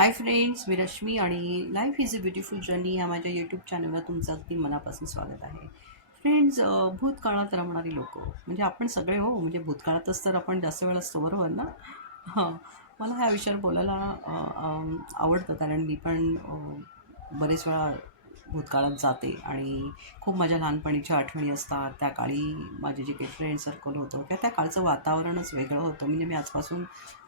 Hi friends, मी रश्मी आणि life is a beautiful journey ह्या माझ्या यूट्यूब चॅनलवर तुमचं अगदी मनापासून स्वागत आहे. फ्रेंड्स, भूतकाळात रमणारी लोकं म्हणजे आपण सगळे हो, म्हणजे भूतकाळातच तर आपण जास्त वेळ असतो, बरोबर ना? हां, मला ह्या विषयावर बोलायला आवडतं, कारण मी पण बरेच वेळा भूतकाळात जाते आणि खूप माझ्या लहानपणीच्या आठवणी असतात. त्या काळी माझे जे काही फ्रेंड सर्कल होतं किंवा त्या काळचं वातावरणच वेगळं होतं. म्हणजे मी आजपासून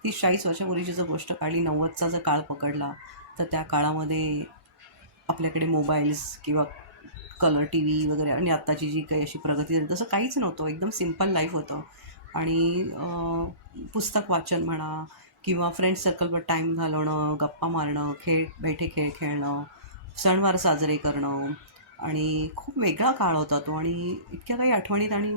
30-40 वर्षापूर्वीची जर गोष्ट काढली, 90चा जर काळ पकडला, तर त्या काळामध्ये आपल्याकडे मोबाईल्स किंवा कलर टी व्ही वगैरे आणि आत्ताची जी काही अशी प्रगती झाली तसं काहीच नव्हतं. एकदम सिंपल लाईफ होतं. आणि पुस्तक वाचन म्हणा किंवा फ्रेंड सर्कलवर टाईम घालवणं, गप्पा मारणं, बैठे खेळ खेळणं, सणवार साजरे करणं आणि खूप वेगळा काळ होता तो. आणि इतक्या काही आठवणीत आणि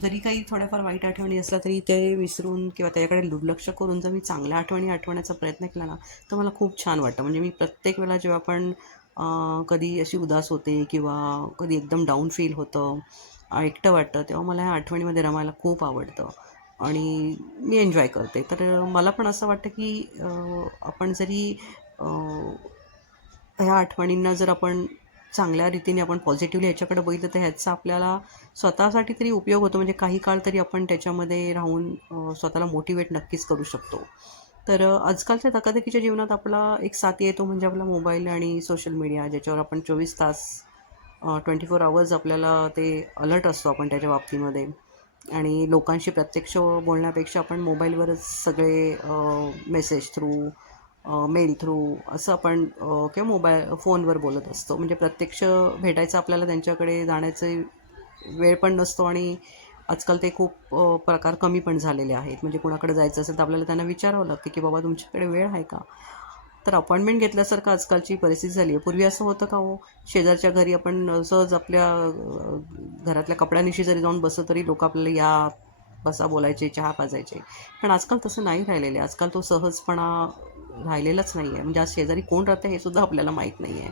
जरी काही थोड्याफार वाईट आठवणी असल्या तरी ते विसरून किंवा त्याच्याकडे दुर्लक्ष करून जर मी चांगल्या आठवणी आठवण्याचा प्रयत्न केला ना, तर मला खूप छान वाटतं. म्हणजे मी प्रत्येक वेळेला जेव्हा पण कधी अशी उदास होते किंवा कधी एकदम डाऊन फील होतं, एकटं वाटतं, तेव्हा मला ह्या आठवणीमध्ये रमायला खूप आवडतं आणि मी एन्जॉय करते. तर मला पण असं वाटतं की आपण जरी ह्या आठवणींना जर आपण चांगल्या रीतीने आपण पॉझिटिव्हली ह्याच्याकडे बघितलं, तर ह्याचा आपल्याला स्वतःसाठी तरी उपयोग होतो. म्हणजे काही काळ तरी आपण त्याच्यामध्ये राहून स्वतःला मोटिवेट नक्कीच करू शकतो. तर आजकालच्या धकाधकीच्या जीवनात आपला एक साथी येतो म्हणजे आपला मोबाईल आणि सोशल मीडिया, ज्याच्यावर आपण 24 तास 24 आवर्स आपल्याला ते अलर्ट असतो आपण त्याच्या बाबतीमध्ये. आणि लोकांशी प्रत्यक्ष बोलण्यापेक्षा आपण मोबाईलवरच सगळे मेसेज थ्रू, मेल थ्रू असं आपण किंवा फोनवर बोलत असतो. म्हणजे प्रत्यक्ष भेटायचं आपल्याला त्यांच्याकडे जाण्याचे वेळ पण नसतो. आणि आजकाल ते खूप प्रकार कमी पण झालेले आहेत. म्हणजे कुणाकडे जायचं असेल तर आपल्याला त्यांना विचारावं लागतं की बाबा तुमच्याकडे वेळ आहे का? तर अपॉइंटमेंट घेतल्यासारखं आजकालची परिस्थिती झाली आहे. पूर्वी असं होतं का हो, शेजारच्या घरी आपण सहज आपल्या घरातल्या कपड्यांनिशी जरी जाऊन बसलो तरी लोक आपल्याला या बसा बोलायचे, चहा पाजायचे. पण आजकाल तसं नाही राहिलेलं आहे. आजकाल तो सहजपणा राहिलेलाच नाही आहे. म्हणजे आज शेजारी कोण राहतं हे सुद्धा आपल्याला माहीत नाही आहे.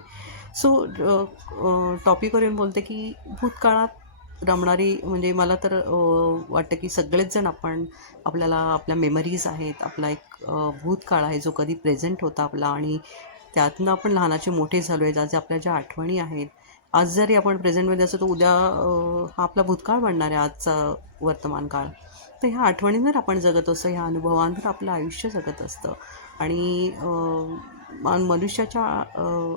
सो टॉपिकवर येऊन बोलते की भूतकाळात रमणारी म्हणजे मला तर वाटतं की सगळेच जण आपण आपल्याला आपल्या मेमरीज आहेत. आपला एक भूतकाळ आहे जो कधी प्रेझेंट होता आपला आणि त्यातनं आपण लहानाचे मोठे झालो आहेत. आज आपल्या ज्या आठवणी आहेत, आज जरी आपण प्रेझेंटमध्ये असतो तर उद्या हा आपला भूतकाळ बनणार आहे, आजचा वर्तमान काळ. तर ह्या आठवणींवर आपण जगत असतो, ह्या अनुभवांवर आपलं आयुष्य जगत असतं. आणि मनुष्याच्या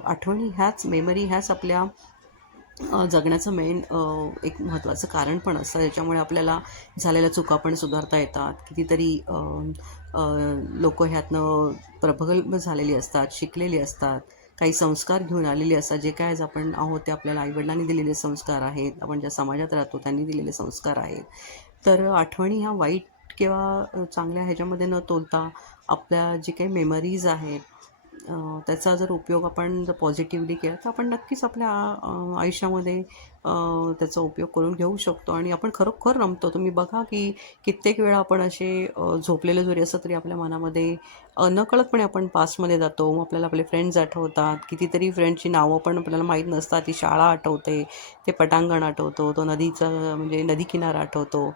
आठवणी ह्याच मेमरी ह्याच आपल्या जगण्याचं मेन एक महत्त्वाचं कारण पण असतं. त्याच्यामुळे आपल्याला झालेल्या चुका पण सुधारता येतात. कितीतरी लोकं ह्यातनं प्रगल्भ झालेली असतात, शिकलेली असतात, काही संस्कार घेऊन आलेले असतात. जे काय आज आपण आहोत ते आपल्याला आईवडिलांनी दिलेले संस्कार आहेत, आपण ज्या समाजात राहतो त्यांनी दिलेले संस्कार आहेत. तर आठवणी ह्या वाईट किंवा चांगल्या ह्याच्यामध्ये न तोलता आपल्या जे काही मेमरीज आहेत, त्याचा जर उपयोग आपण जर पॉझिटिव्हली केला तर आपण नक्कीच आपल्या आयुष्यामध्ये त्याचा उपयोग करून घेऊ शकतो आणि आपण खरोखर रमतो. तुम्ही बघा की कित्येक वेळा आपण असे झोपलेले जरी असं तरी आपल्या मनामध्ये नकळतपणे आपण पास्टमध्ये जातो. मग आपल्याला आपले फ्रेंड्स आठवतात. कितीतरी फ्रेंड्सची नावं पण आपल्याला माहीत नसतात. ती शाळा आठवते, ते पटांगण आठवतो, तो नदीचा म्हणजे नदी किनारा आठवतो.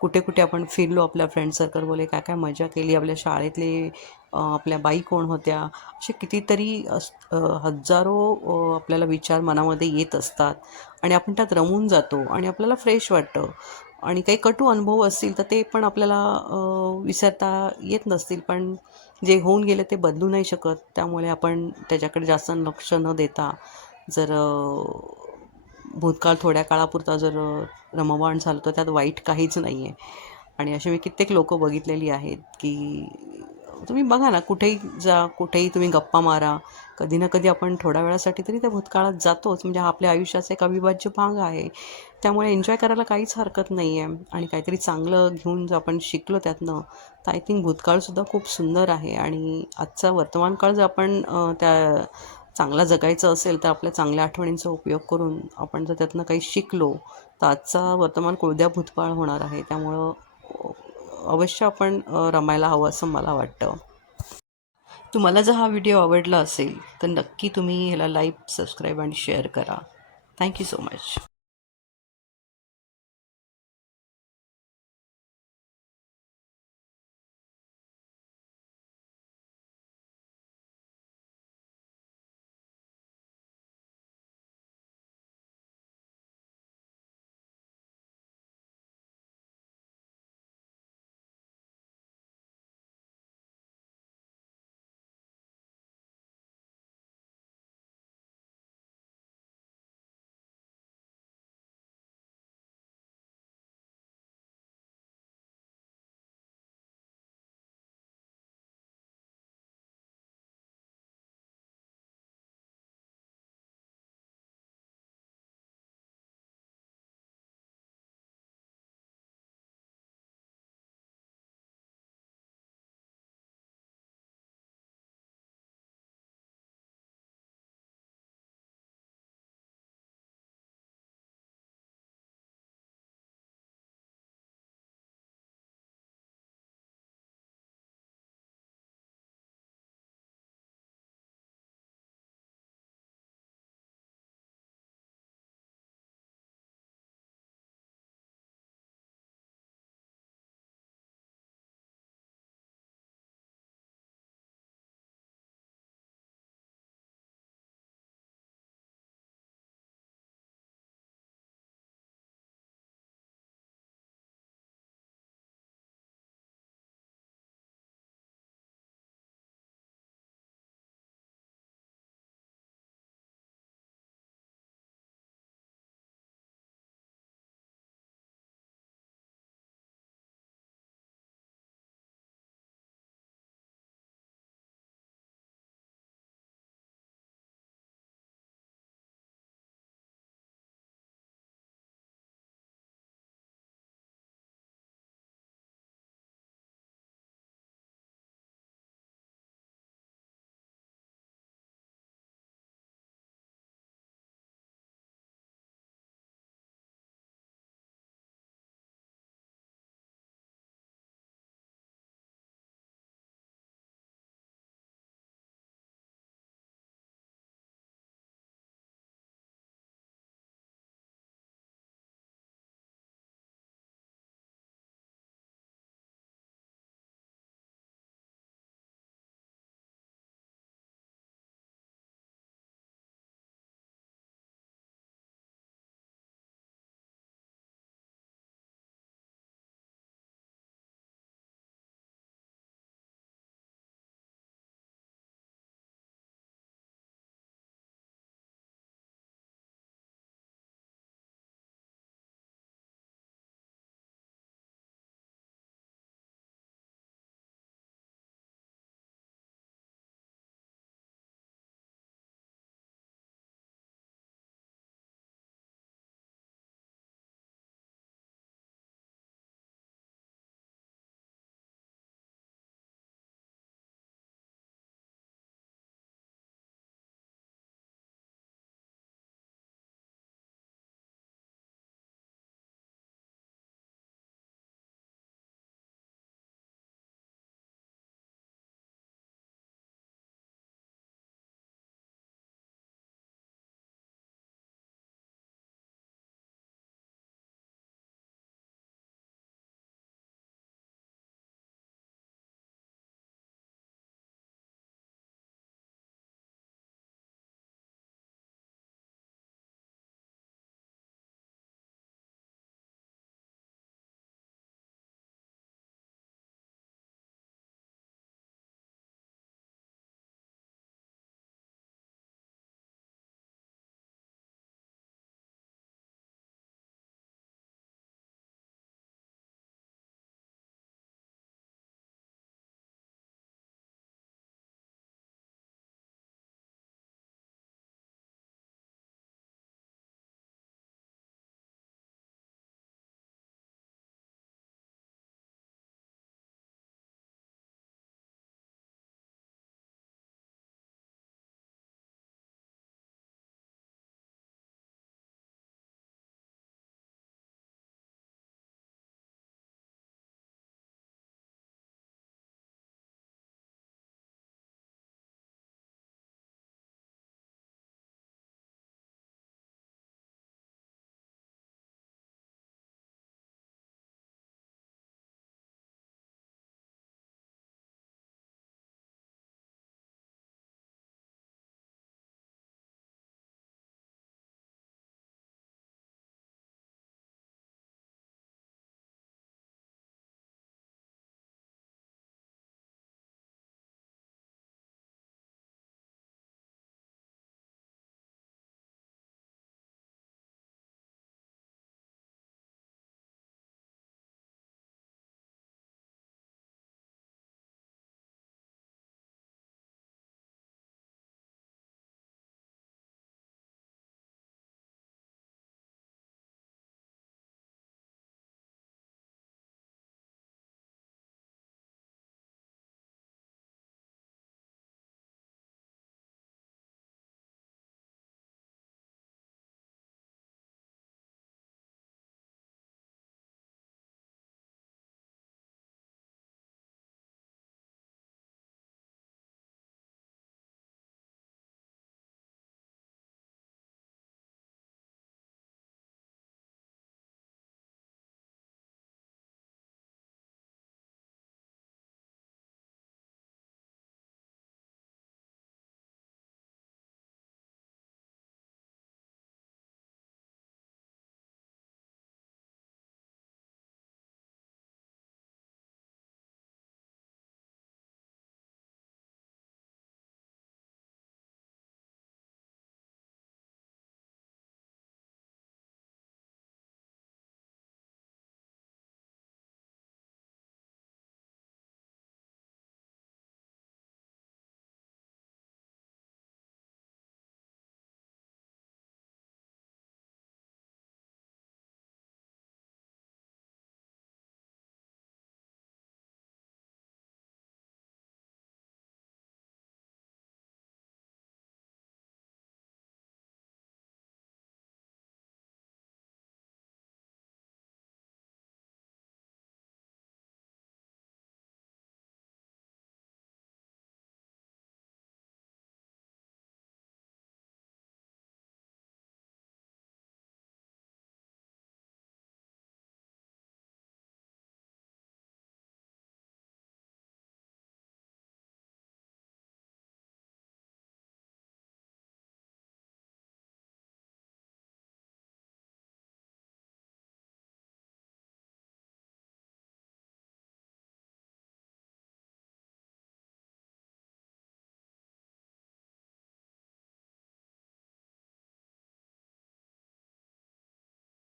कुठे कुठे आपण फिरलो आपल्या फ्रेंड सर्कलमध्ये, काय काय मजा केली. आपल्या शाळेतले आपल्या बाई कोण होत्या, असे कितीतरी हजारो आपल्याला विचार मनामध्ये येत असतात आणि आपण त्यात रमून जातो आणि आपल्याला फ्रेश वाटतं. आणि काही कटू अनुभव असतील तर ते पण आपल्याला विसरता येत नसतील, पण जे होऊन गेले ते बदलू नाही शकत. त्यामुळे आपण त्याच्याकडे जास्त लक्ष न देता जर भूतकाळ थोड्या काळापुरता जर रममाण झालं तर त्यात वाईट काहीच नाही आहे. आणि अशी मी कित्येक लोकं बघितलेली आहेत की तुम्ही बघा ना, कुठेही जा, कुठेही तुम्ही गप्पा मारा, कधी ना कधी आपण थोड्या वेळासाठी तरी त्या भूतकाळात जातोच. म्हणजे हा आपल्या आयुष्याचा एक अविभाज्य भाग आहे. त्यामुळे एन्जॉय करायला काहीच हरकत नाही आहे. आणि काहीतरी चांगलं घेऊन जर आपण शिकलो त्यातनं, तर आय थिंक भूतकाळसुद्धा खूप सुंदर आहे. आणि आजचा वर्तमान काळ जर आपण त्या चांगला जगायचं असेल तर आपल्या चांगल्या आठवणींचा उपयोग करून आपण जर त्यातनं काही शिकलो, तर आजचा वर्तमान कोळद्या भूतकाळ होणार आहे. त्यामुळं अवश्य आपण रमायला हवं असं मला वाटतं. तुम्हाला जर हा व्हिडिओ आवडला असेल तर नक्की तुम्ही ह्याला लाईक, सबस्क्राईब आणि शेअर करा. Thank you so much.